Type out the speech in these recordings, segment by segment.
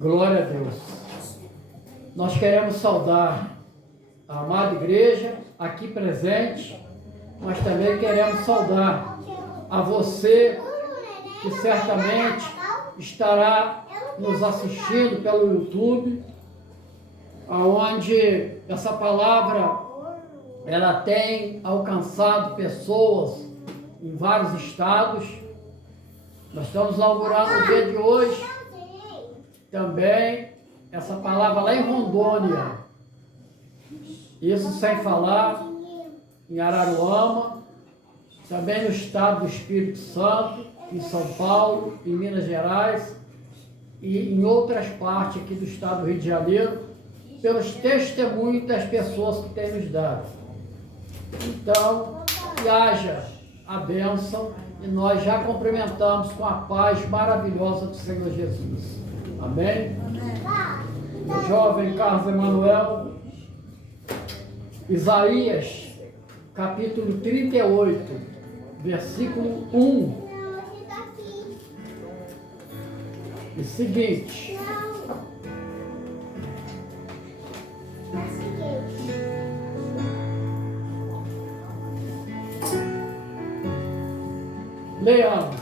Glória a Deus. Nós queremos saudar a amada igreja aqui presente, mas também queremos saudar a você que certamente estará nos assistindo pelo YouTube, aonde essa palavra ela tem alcançado pessoas em vários estados. Nós estamos inaugurando o dia de hoje também essa palavra lá em Rondônia. Isso sem falar em Araruama, também no estado do Espírito Santo, em São Paulo, em Minas Gerais e em outras partes aqui do estado do Rio de Janeiro, pelos testemunhos das pessoas que têm nos dado. Então, que haja a bênção e nós já cumprimentamos com a paz maravilhosa do Senhor Jesus. Amém? O jovem Carlos Emanuel, Isaías, capítulo 38, versículo 1. E seguinte. Leamos.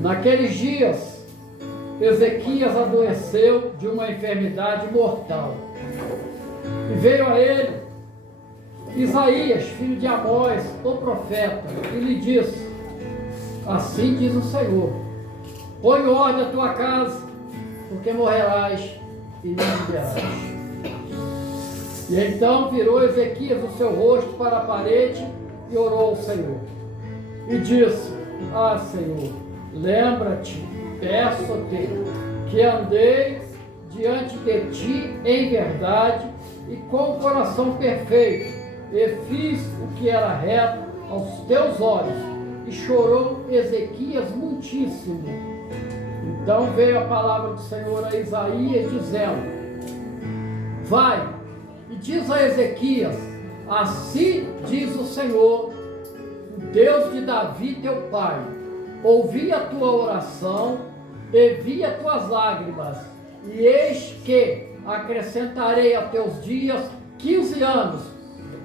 Naqueles dias, Ezequias adoeceu de uma enfermidade mortal. E veio a ele Isaías, filho de Amós, o profeta, e lhe disse: assim diz o Senhor, põe ordem à tua casa, porque morrerás e não viverás. E então virou Ezequias o seu rosto para a parede e orou ao Senhor. E disse: ah, Senhor, lembra-te, peço-te, que andei diante de ti em verdade e com o coração perfeito, e fiz o que era reto aos teus olhos. E chorou Ezequias muitíssimo. Então veio a palavra do Senhor a Isaías, dizendo: vai e diz a Ezequias: assim diz o Senhor, o Deus de Davi teu pai, ouvi a tua oração e vi as tuas lágrimas, e eis que acrescentarei a teus dias 15 anos,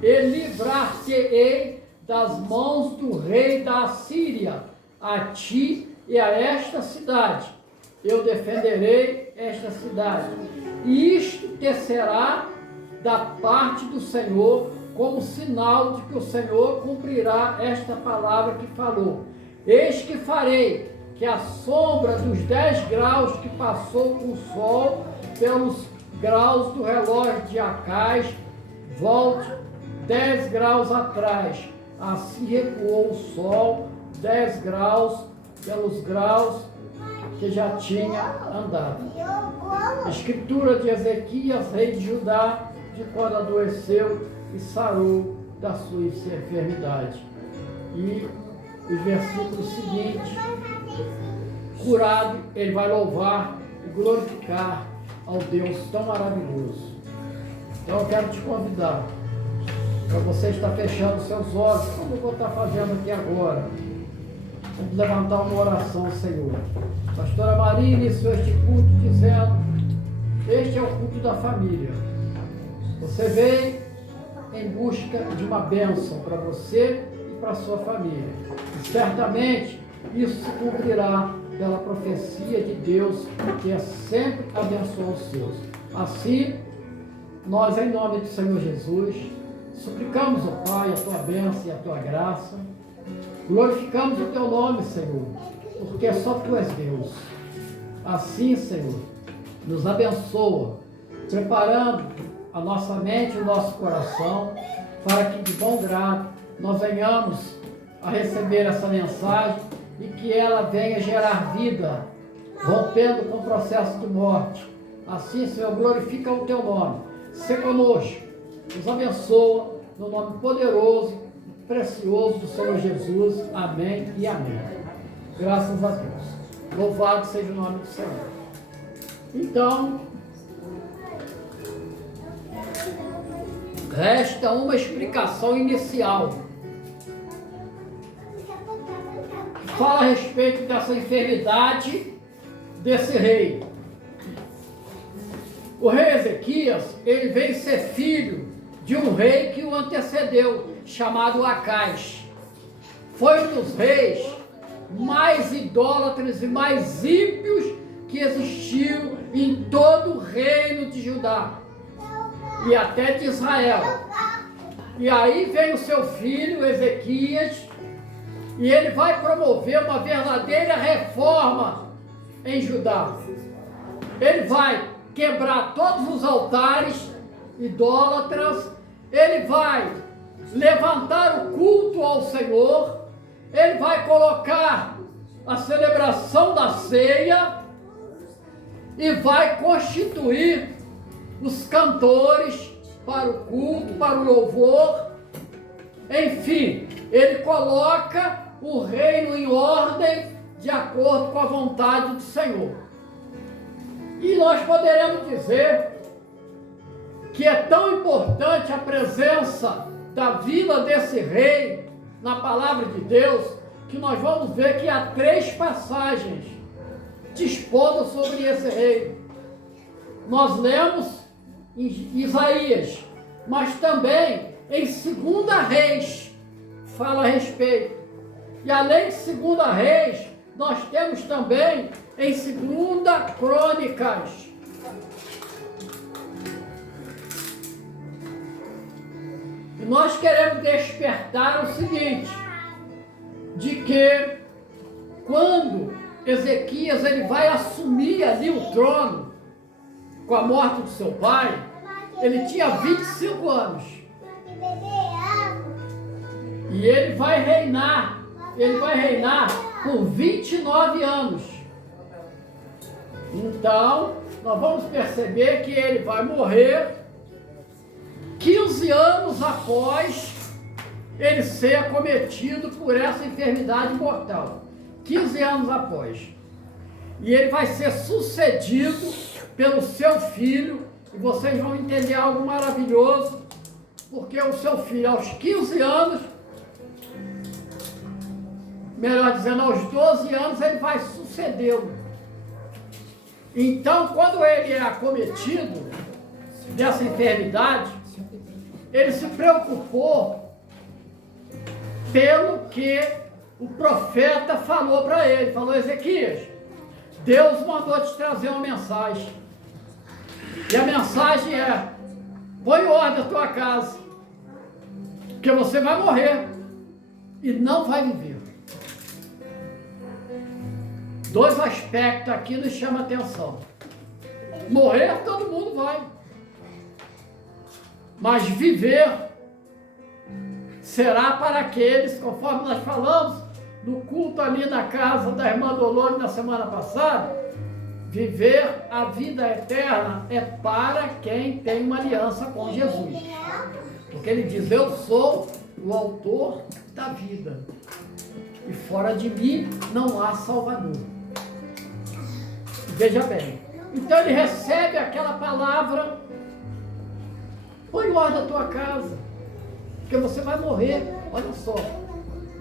e livrar-te-ei das mãos do rei da Assíria, a ti e a esta cidade. Eu defenderei esta cidade, e isto te será da parte do Senhor, como sinal de que o Senhor cumprirá esta palavra que falou. Eis que farei que a sombra dos 10 graus que passou o sol pelos graus do relógio de Acais volte 10 graus atrás. Assim recuou o sol 10 graus pelos graus que já tinha andado. Escritura de Ezequias, rei de Judá, de quando adoeceu e sarou da sua enfermidade. E os versículos seguintes: curado, ele vai louvar e glorificar ao Deus tão maravilhoso. Então eu quero te convidar para você estar fechando seus olhos, como eu vou estar fazendo aqui agora. Vamos levantar uma oração ao Senhor. Pastora Maria iniciou este culto dizendo: este é o culto da família. Você veio em busca de uma bênção para você e para a sua família. E certamente isso se cumprirá pela profecia de Deus, que é sempre abençoa os seus. Assim, nós, em nome do Senhor Jesus, suplicamos, ó Pai, a tua bênção e a tua graça. Glorificamos o teu nome, Senhor, porque só tu és Deus. Assim, Senhor, nos abençoa, preparando a nossa mente e o nosso coração, para que de bom grado nós venhamos a receber essa mensagem e que ela venha gerar vida, rompendo com o processo de morte. Assim, Senhor, glorifica o teu nome. Se conosco, nos abençoa, no nome poderoso, precioso do Senhor Jesus. Amém e amém. Graças a Deus. Louvado seja o nome do Senhor. Então, resta uma explicação inicial que fala a respeito dessa enfermidade desse rei. O rei Ezequias, ele veio ser filho de um rei que o antecedeu, chamado Acais. Foi um dos reis mais idólatras e mais ímpios que existiu em todo o reino de Judá e até de Israel. E aí vem o seu filho Ezequias e ele vai promover uma verdadeira reforma em Judá. Ele vai quebrar todos os altares idólatras, ele vai levantar o culto ao Senhor, ele vai colocar a celebração da ceia e vai constituir os cantores para o culto, para o louvor. Enfim, ele coloca o reino em ordem de acordo com a vontade do Senhor. E nós poderemos dizer que é tão importante a presença da vida desse rei na palavra de Deus, que nós vamos ver que há 3 passagens dispondo sobre esse rei. Nós lemos em Isaías, mas também em 2 Reis fala a respeito. E além de 2 Reis, nós temos também em 2 Crônicas. E nós queremos despertar o seguinte, de que quando Ezequias ele vai assumir ali o trono com a morte de seu pai, ele tinha 25 anos. E ele vai reinar por 29 anos. Então, nós vamos perceber que ele vai morrer 15 anos após ele ser acometido por essa enfermidade mortal. 15 anos após. E ele vai ser sucedido pelo seu filho, e vocês vão entender algo maravilhoso, porque o seu filho, aos 15 anos, melhor dizendo, aos 12 anos, ele vai sucedê-lo. Então, quando ele é acometido dessa enfermidade, ele se preocupou pelo que o profeta falou para ele. Falou: Ezequias, Deus mandou te trazer uma mensagem. E a mensagem é: põe em ordem a tua casa, porque você vai morrer e não vai viver. 2 aspectos aqui nos chamam a atenção. Morrer todo mundo vai, mas viver será para aqueles, conforme nós falamos no culto ali na casa da irmã Dolores na semana passada. Viver a vida eterna é para quem tem uma aliança com Jesus, porque ele diz: eu sou o autor da vida e fora de mim não há salvador. Veja bem, então ele recebe aquela palavra: põe em ordem a tua casa, porque você vai morrer, olha só,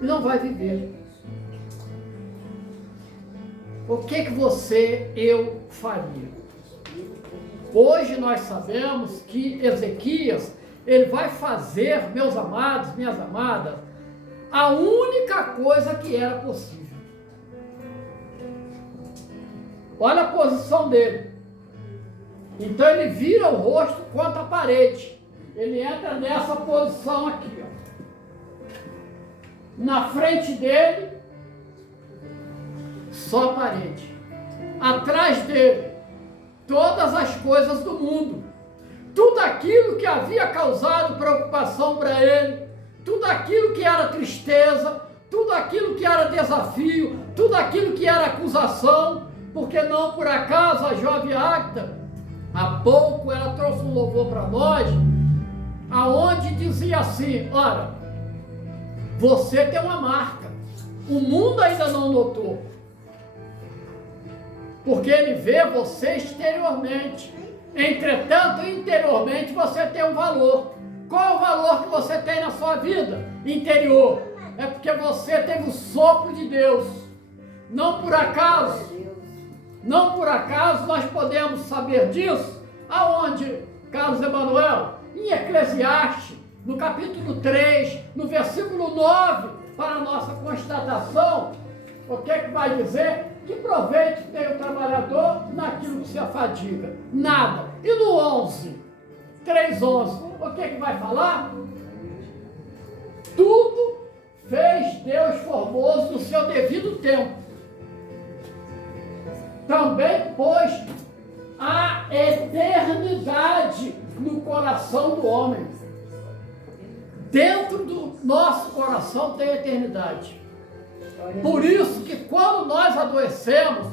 e não vai viver. O que você, eu faria? Hoje nós sabemos que Ezequias, ele vai fazer, meus amados, minhas amadas, a única coisa que era possível. Olha a posição dele. Então ele vira o rosto contra a parede. Ele entra nessa posição aqui, ó. Na frente dele, só a parede. Atrás dele, todas as coisas do mundo. Tudo aquilo que havia causado preocupação para ele, tudo aquilo que era tristeza, tudo aquilo que era desafio, tudo aquilo que era acusação, porque não por acaso a jovem Ágata, há pouco ela trouxe um louvor para nós, aonde dizia assim: olha, você tem uma marca, o mundo ainda não notou, porque ele vê você exteriormente, entretanto interiormente você tem um valor. Qual é o valor que você tem na sua vida interior? É porque você teve o sopro de Deus. Não por acaso Não por acaso nós podemos saber disso. Aonde, Carlos Emanuel? Em Eclesiastes, no capítulo 3, no versículo 9, para a nossa constatação, o que vai dizer? Que proveito tem o trabalhador naquilo que se afadiga? Nada. E no 11, 3:11, o que vai falar? Tudo fez Deus formoso no seu devido tempo. Também pôs a eternidade no coração do homem. Dentro do nosso coração tem eternidade. Por isso que quando nós adoecemos,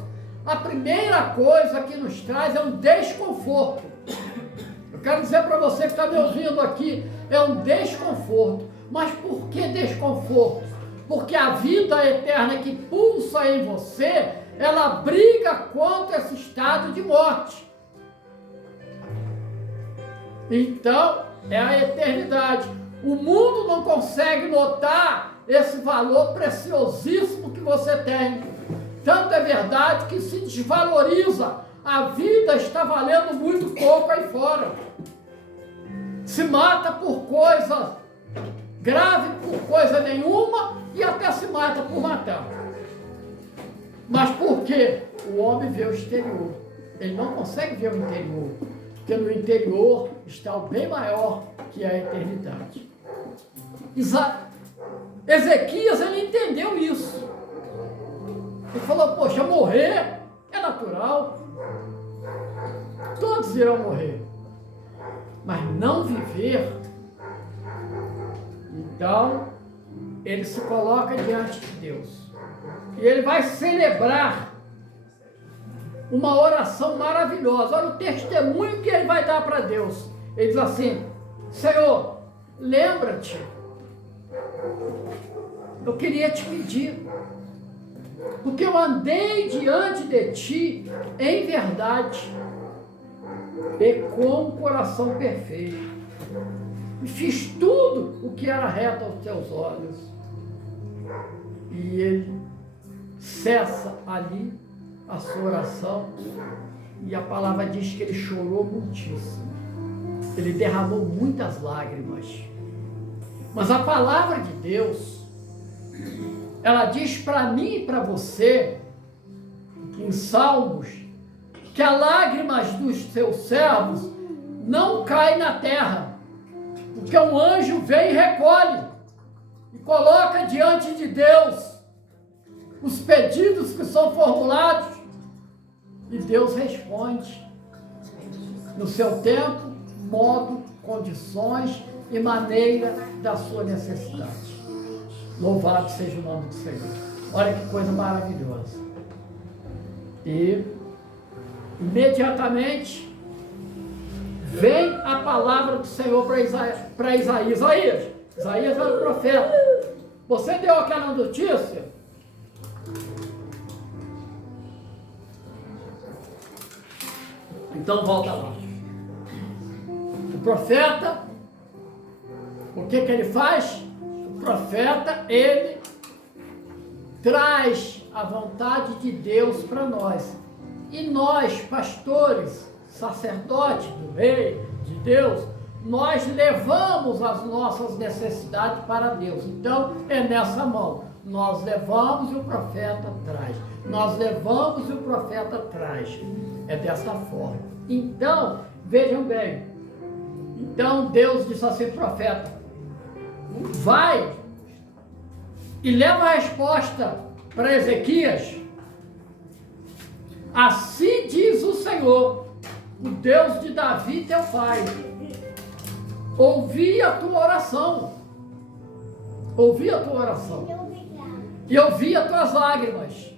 a primeira coisa que nos traz é um desconforto. Eu quero dizer para você que está me ouvindo aqui, é um desconforto. Mas por que desconforto? Porque a vida eterna que pulsa em você, ela briga contra esse estado de morte. Então, é a eternidade. O mundo não consegue notar esse valor preciosíssimo que você tem. Tanto é verdade que se desvaloriza. A vida está valendo muito pouco aí fora. Se mata por coisa grave, por coisa nenhuma, e até se mata por matar. Mas por quê? O homem vê o exterior. Ele não consegue ver o interior. Porque no interior está o bem maior, que é a eternidade. Ezequias, ele entendeu isso. Ele falou, poxa, morrer é natural. Todos irão morrer. Mas não viver. Então, ele se coloca diante de Deus. E ele vai celebrar uma oração maravilhosa. Olha o testemunho que ele vai dar para Deus. Ele diz assim, Senhor, lembra-te, eu queria te pedir, porque eu andei diante de ti em verdade e com o coração perfeito. E fiz tudo o que era reto aos teus olhos. E ele cessa ali a sua oração. E a palavra diz que ele chorou muitíssimo. Ele derramou muitas lágrimas. Mas a palavra de Deus, ela diz para mim e para você, em Salmos, que as lágrimas dos seus servos não caem na terra, porque um anjo vem e recolhe e coloca diante de Deus os pedidos que são formulados e Deus responde no seu tempo, modo, condições e maneira da sua necessidade. Louvado seja o nome do Senhor. Olha que coisa maravilhosa. E imediatamente vem a palavra do Senhor para Isaías. Isaías era o profeta. Você deu aquela notícia? Então volta lá. O profeta, o que ele faz? O profeta, ele traz a vontade de Deus para nós. E nós, pastores, sacerdotes do rei, de Deus, nós levamos as nossas necessidades para Deus. Então, é nessa mão. Nós levamos e o profeta traz. Nós levamos e o profeta traz. É dessa forma. Então, vejam bem. Então, Deus disse assim, profeta, vai e leva a resposta para Ezequias. Assim diz o Senhor, o Deus de Davi, teu pai. Ouvi a tua oração. Ouvi a tua oração. E ouvi as tuas lágrimas.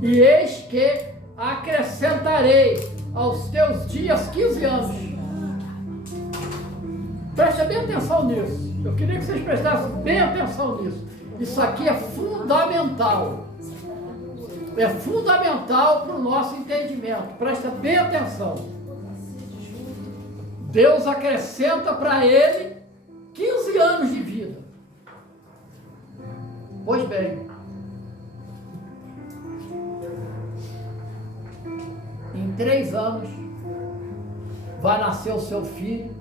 E eis que acrescentarei aos teus dias 15 anos. Preste bem atenção nisso. Eu queria que vocês prestassem bem atenção nisso. Isso aqui é fundamental. É fundamental para o nosso entendimento. Presta bem atenção. Deus acrescenta para ele 15 anos de vida. Pois bem, em 3 anos, vai nascer o seu filho,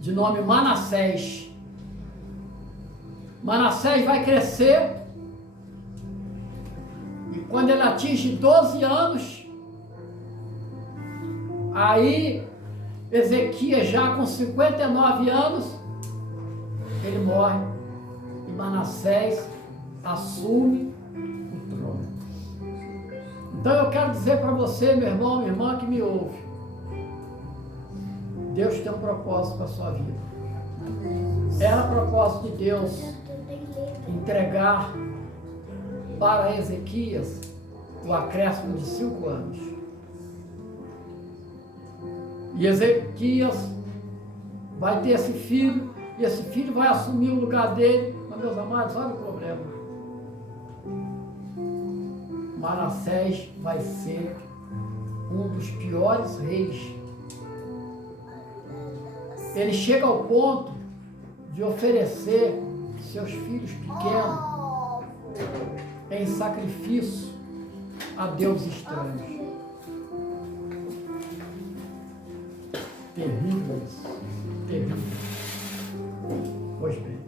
de nome Manassés. Manassés vai crescer, e quando ele atinge 12 anos, aí Ezequias, já com 59 anos, ele morre, e Manassés assume o trono. Então eu quero dizer para você, meu irmão, minha irmã que me ouve, Deus tem um propósito para a sua vida. Era propósito de Deus entregar para Ezequias o acréscimo de 5 anos. E Ezequias vai ter esse filho, e esse filho vai assumir o lugar dele. Mas, meus amados, olha o problema. Manassés vai ser um dos piores reis. Ele chega ao ponto de oferecer seus filhos pequenos em sacrifício a deuses estranhos. Terrível isso. Terrível. Pois bem.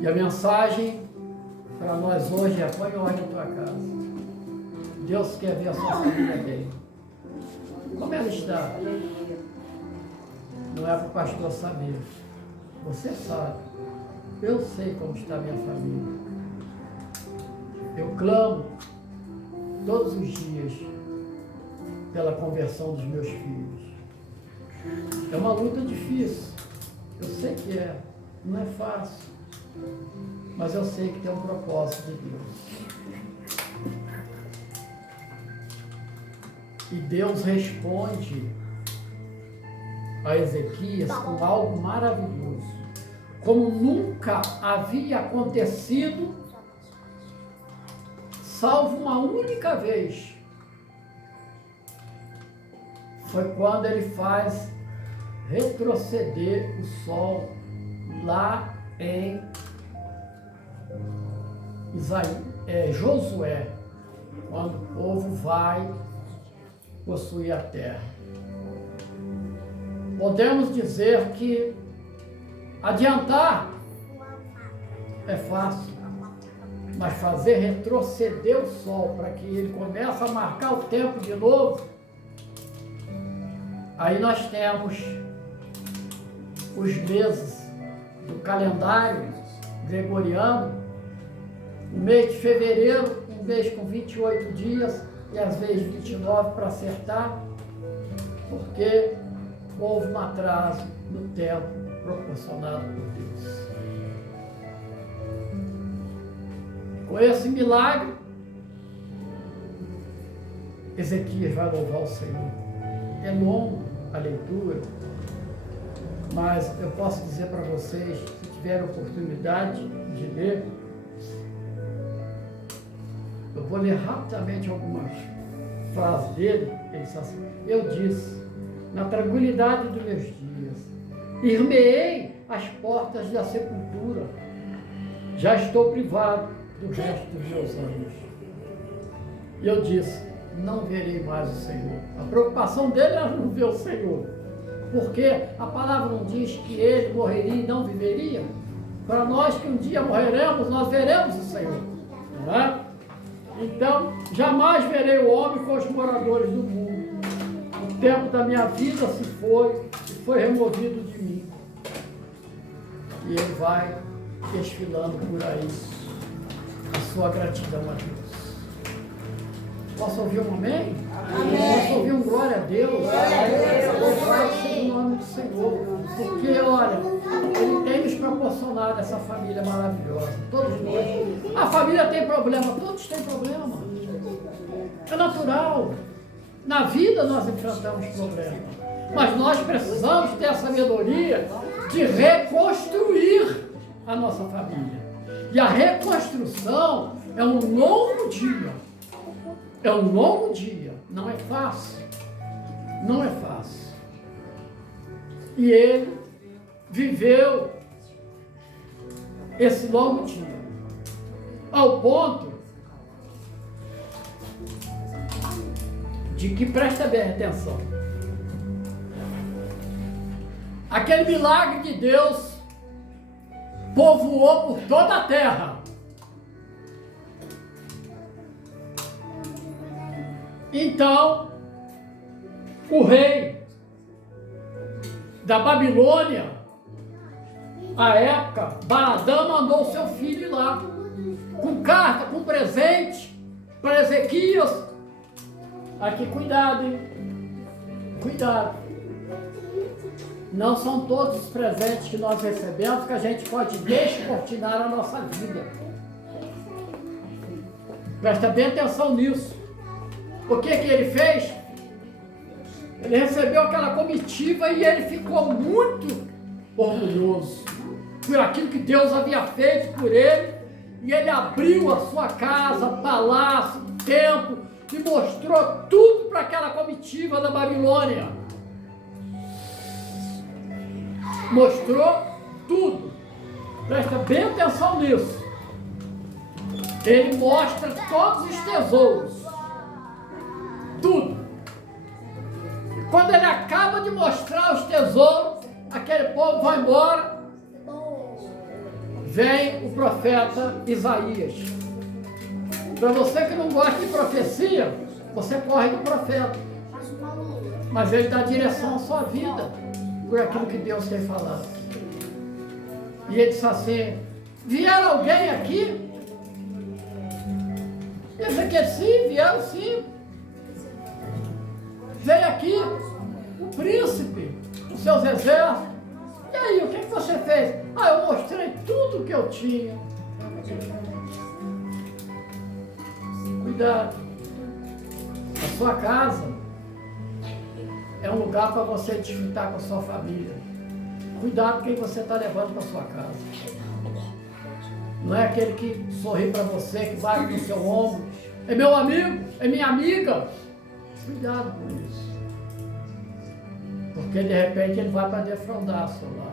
E a mensagem para nós hoje é: põe ordem na tua casa. Deus quer ver a sua família bem. Como ela está? Não é para o pastor saber. Você sabe. Eu sei como está a minha família. Eu clamo todos os dias pela conversão dos meus filhos. É uma luta difícil. Eu sei que é. Não é fácil. Mas eu sei que tem um propósito de Deus. E Deus responde a Ezequias com algo maravilhoso, como nunca havia acontecido, salvo uma única vez. Foi quando ele faz retroceder o sol lá em Josué, quando o povo vai possuir a terra. Podemos dizer que adiantar é fácil, mas fazer retroceder o sol para que ele comece a marcar o tempo de novo, aí nós temos os meses do calendário gregoriano, o mês de fevereiro, um mês com 28 dias, e às vezes 29 para acertar, porque houve um atraso no tempo proporcionado por Deus. Com esse milagre, Ezequias vai louvar o Senhor. É longo a leitura, mas eu posso dizer para vocês, se tiverem oportunidade de ler, eu vou ler rapidamente algumas frases dele. Ele disse assim: eu disse, na tranquilidade dos meus dias, ir-me-ei às portas da sepultura, já estou privado do resto dos meus anos. E eu disse, não verei mais o Senhor. A preocupação dele era não ver o Senhor, porque a palavra não diz que ele morreria e não viveria. Para nós que um dia morreremos, nós veremos o Senhor, não é? Então, jamais verei o homem com os moradores do mundo. O tempo da minha vida se foi removido de mim. E ele vai desfilando por aí a sua gratidão a Deus. Posso ouvir um amém? Amém. Posso ouvir um glória a Deus? Louvado seja o nome do Senhor. Porque, olha, Ele tem nos proporcionado essa família maravilhosa. Todos nós. A família tem problema, todos têm problema. É natural. Na vida nós enfrentamos problemas. Mas nós precisamos ter a sabedoria de reconstruir a nossa família. E a reconstrução é um longo dia. É um longo dia. Não é fácil. Não é fácil. E ele viveu esse longo dia. Ao ponto de que, presta bem atenção, aquele milagre de Deus povoou por toda a terra. Então, o rei da Babilônia, à época, Baladã mandou o seu filho ir lá, com carta, com presente, para Ezequias. Aqui, cuidado, hein? Cuidado. Não são todos os presentes que nós recebemos que a gente pode descortinar a nossa vida. Presta bem atenção nisso. O que ele fez? Ele recebeu aquela comitiva e ele ficou muito orgulhoso por aquilo que Deus havia feito por ele. E ele abriu a sua casa, palácio, templo e mostrou tudo para aquela comitiva da Babilônia. Mostrou tudo. Presta bem atenção nisso. Ele mostra todos os tesouros. Tudo. Quando ele acaba de mostrar os tesouros, aquele povo vai embora. Vem o profeta Isaías. Para você que não gosta de profecia, você corre do profeta. Mas ele dá direção à sua vida por aquilo que Deus tem falado. E ele disse assim: vieram alguém aqui? Ele disse que sim, vieram sim. Veio aqui o príncipe, os seus exércitos. E aí, o que você fez? Ah, eu mostrei tudo que eu tinha. Cuidado. A sua casa é um lugar para você desfrutar com a sua família. Cuidado com quem você está levando para sua casa. Não é aquele que sorri para você, que bate no seu ombro. É meu amigo, é minha amiga. Cuidado com isso. Porque de repente ele vai para defraudar seu lar.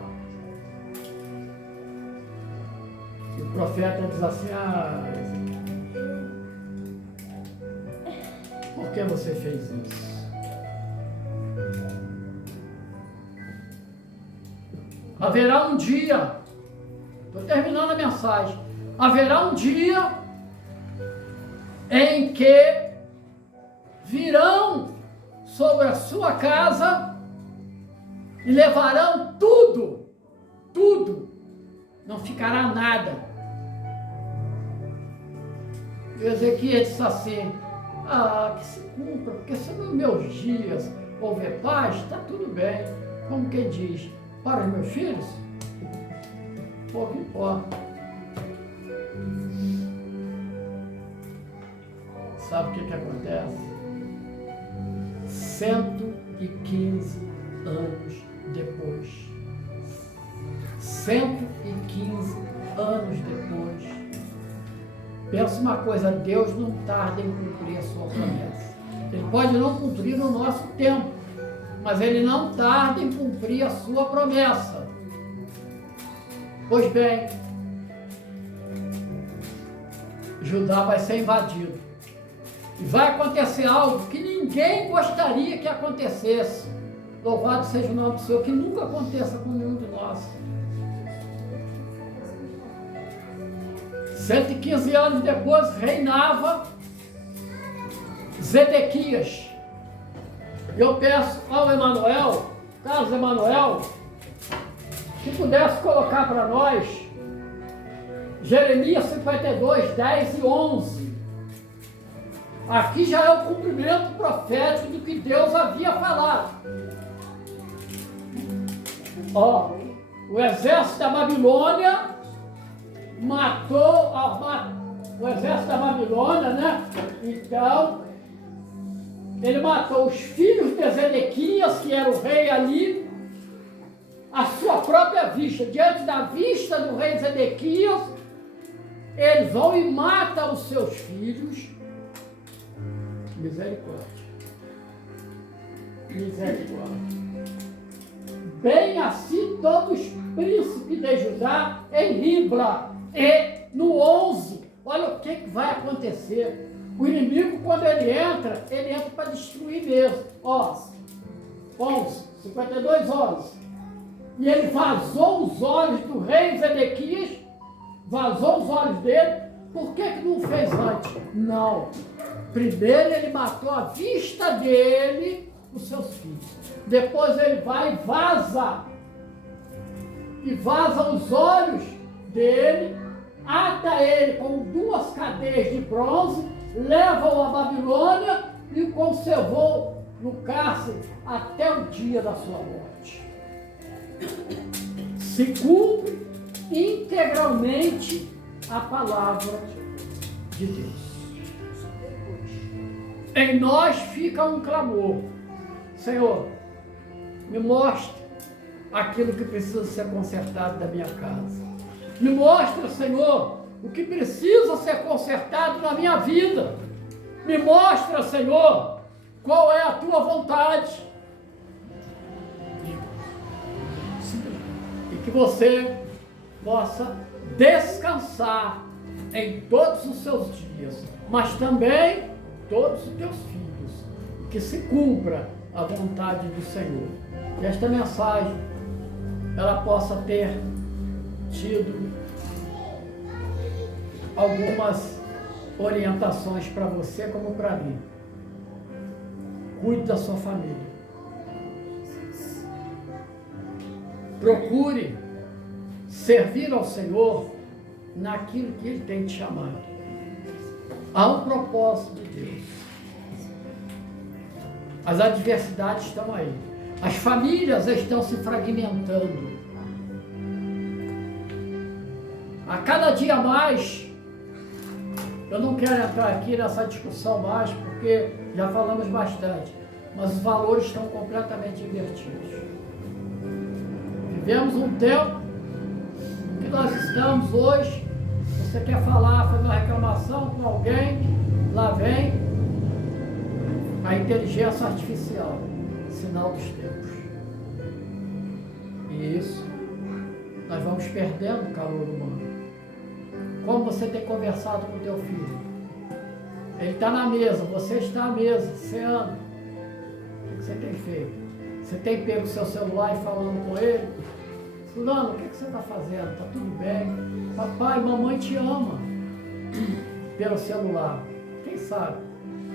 E o profeta diz assim: por que você fez isso? Haverá um dia, estou terminando a mensagem, haverá um dia em que virão sobre a sua casa e levarão tudo, tudo, não ficará nada. E Ezequias disse assim: que se cumpra, porque se nos meus dias houver paz, está tudo bem. Como quem diz, para os meus filhos, pouco importa. Sabe o que acontece? 115 anos depois. 115 anos depois. Pensa uma coisa, Deus não tarda em cumprir a sua promessa. Ele pode não cumprir no nosso tempo, mas Ele não tarda em cumprir a sua promessa. Pois bem, Judá vai ser invadido. E vai acontecer algo que ninguém gostaria que acontecesse. Louvado seja o nome do Senhor, que nunca aconteça com nenhum de nós. 115 anos depois reinava Zedequias. Eu peço ao Emanuel, Carlos Emanuel, que pudesse colocar para nós Jeremias 52, 10 e 11. Aqui já é o cumprimento profético do que Deus havia falado. O exército da Babilônia matou o exército da Babilônia, né? Então, ele matou os filhos de Zedequias, que era o rei ali, à sua própria vista, diante da vista do rei Zedequias. Eles vão e matam os seus filhos. Misericórdia. Misericórdia. Bem assim todos os príncipes de Judá em Ribla. E no 11, olha o que vai acontecer. O inimigo, quando ele entra para destruir mesmo. Ó, 52 11. E ele vazou os olhos do rei Zedequias, vazou os olhos dele. Por que não fez antes? Não. Primeiro ele matou à vista dele os seus filhos. Depois ele vai e vaza. E vaza os olhos dele, ata ele com 2 cadeias de bronze, leva-o à Babilônia e o conservou no cárcere até o dia da sua morte. Se cumpre integralmente a palavra de Deus. Em nós fica um clamor: Senhor, me mostre aquilo que precisa ser consertado da minha casa. Me mostra, Senhor, o que precisa ser consertado na minha vida. Me mostra, Senhor, qual é a tua vontade. E que você possa descansar em todos os seus dias, mas também todos os teus filhos. Que se cumpra a vontade do Senhor. Que esta mensagem ela possa ter tido algumas orientações para você como para mim. Cuide da sua família. Procure servir ao Senhor naquilo que Ele tem te chamado. Há um propósito de Deus. As adversidades estão aí. As famílias estão se fragmentando. A cada dia mais, eu não quero entrar aqui nessa discussão mais, porque já falamos bastante, mas os valores estão completamente invertidos. Vivemos um tempo que nós estamos hoje, você quer falar, fazer uma reclamação com alguém, lá vem a inteligência artificial, sinal dos tempos. E isso, nós vamos perdendo o calor humano. Como você tem conversado com o teu filho? Ele está na mesa, você está à mesa, você anda. O que você tem feito? Você tem pego o seu celular e falando com ele? Fulano, o que você está fazendo? Está tudo bem? Papai, mamãe te ama. Pelo celular. Quem sabe?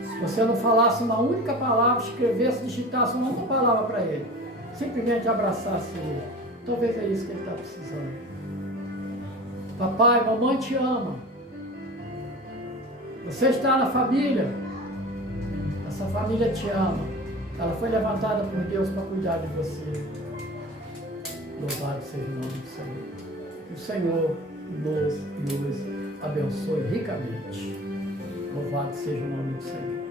Se você não falasse uma única palavra, escrevesse, digitasse uma única palavra para ele, simplesmente abraçasse ele. Talvez é isso que ele está precisando. Papai, mamãe te ama. Você está na família. Essa família te ama. Ela foi levantada por Deus para cuidar de você. Louvado seja o nome do Senhor. Que o Senhor nos abençoe ricamente. Louvado seja o nome do Senhor.